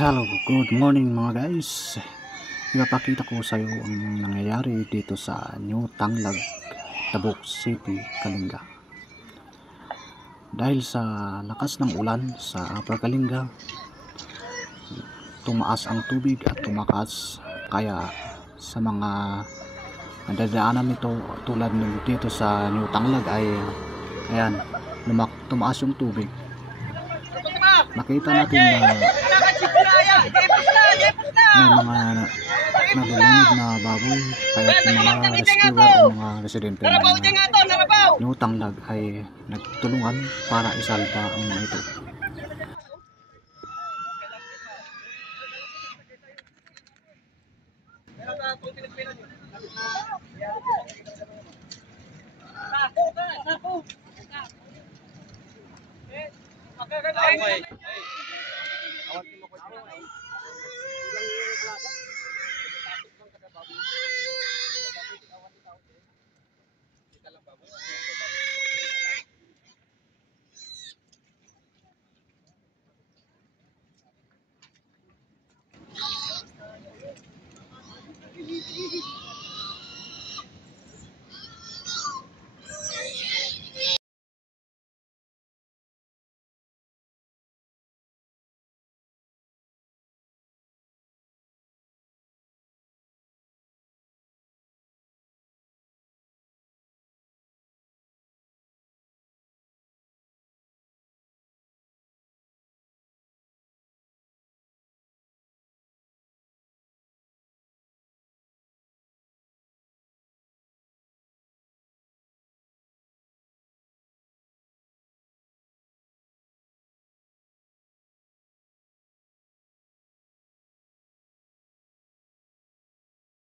Hello, good morning mga guys. Ipapakita ko sa iyo ang nangyayari dito sa New Tanglad, Tabuk City, Kalinga. Dahil sa lakas ng ulan sa Upper Kalinga, tumaas ang tubig at tumakas, kaya sa mga nadadaanan nito tulad ng dito sa New Tanglad ay ayan, tumaas yung tubig. Nakita natin na may mga nalulunod na baboy, kaya yung mga rescuer o mga residente ng New Tanglad ay nagtulungan para isalba ang mga ito.